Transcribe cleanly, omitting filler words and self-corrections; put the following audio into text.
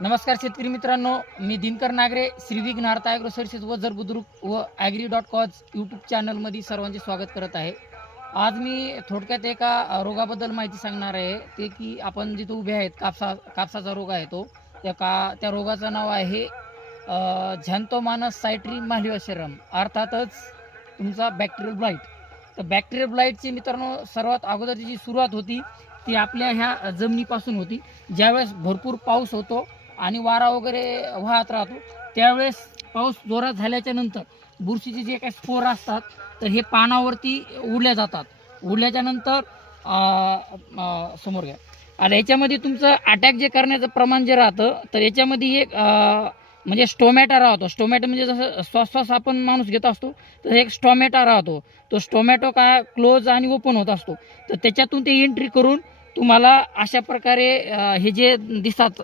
नमस्कार शेतकरी मित्रांनो, मी दिनकर नागरे, श्री विघ्नार्थ ॲग्रो सर्व्हिसेस व बुद्रुक व ॲग्री.कॉज यूट्यूब चॅनलमध्ये सर्वांचे स्वागत करत आहे. आज मी थोडक्यात एका रोगाबद्दल माहिती सांगणार आहे. ते की आपण जिथे उभे आहेत, कापसाचा रोग आहे तो. त्या रोगाचं नाव आहे झॅन्थोमॉनस सायट्री माल्ह्युसरम, अर्थातच तुमचा बॅक्टेरियल ब्लाईट. तर बॅक्टेरियल ब्लाईटची मित्रांनो सर्वात अगोदरची जी सुरुवात होती ती आपल्या ह्या जमिनीपासून होती. ज्यावेळेस भरपूर पाऊस होतो आणि वारा वगैरे वाहत राहतो, त्यावेळेस पाऊस जोरात झाल्याच्या नंतर बुरशीचे जे काही स्पोर असतात तर हे पानावरती उडल्या जातात. उडल्याच्या नंतर समोर घ्या. आता याच्यामध्ये तुमचं अटॅक जे करण्याचं प्रमाण जे राहतं तर याच्यामध्ये एक म्हणजे स्टोमॅटा राहतो. स्टोमॅटो म्हणजे जसं श्वास आपण माणूस घेत असतो तर एक स्टोमॅटा राहतो. तो स्टोमॅटो काय क्लोज आणि ओपन होत असतो. तर त्याच्यातून ते एंट्री करून तुम्हाला अशा प्रकारे हे जे दिसतात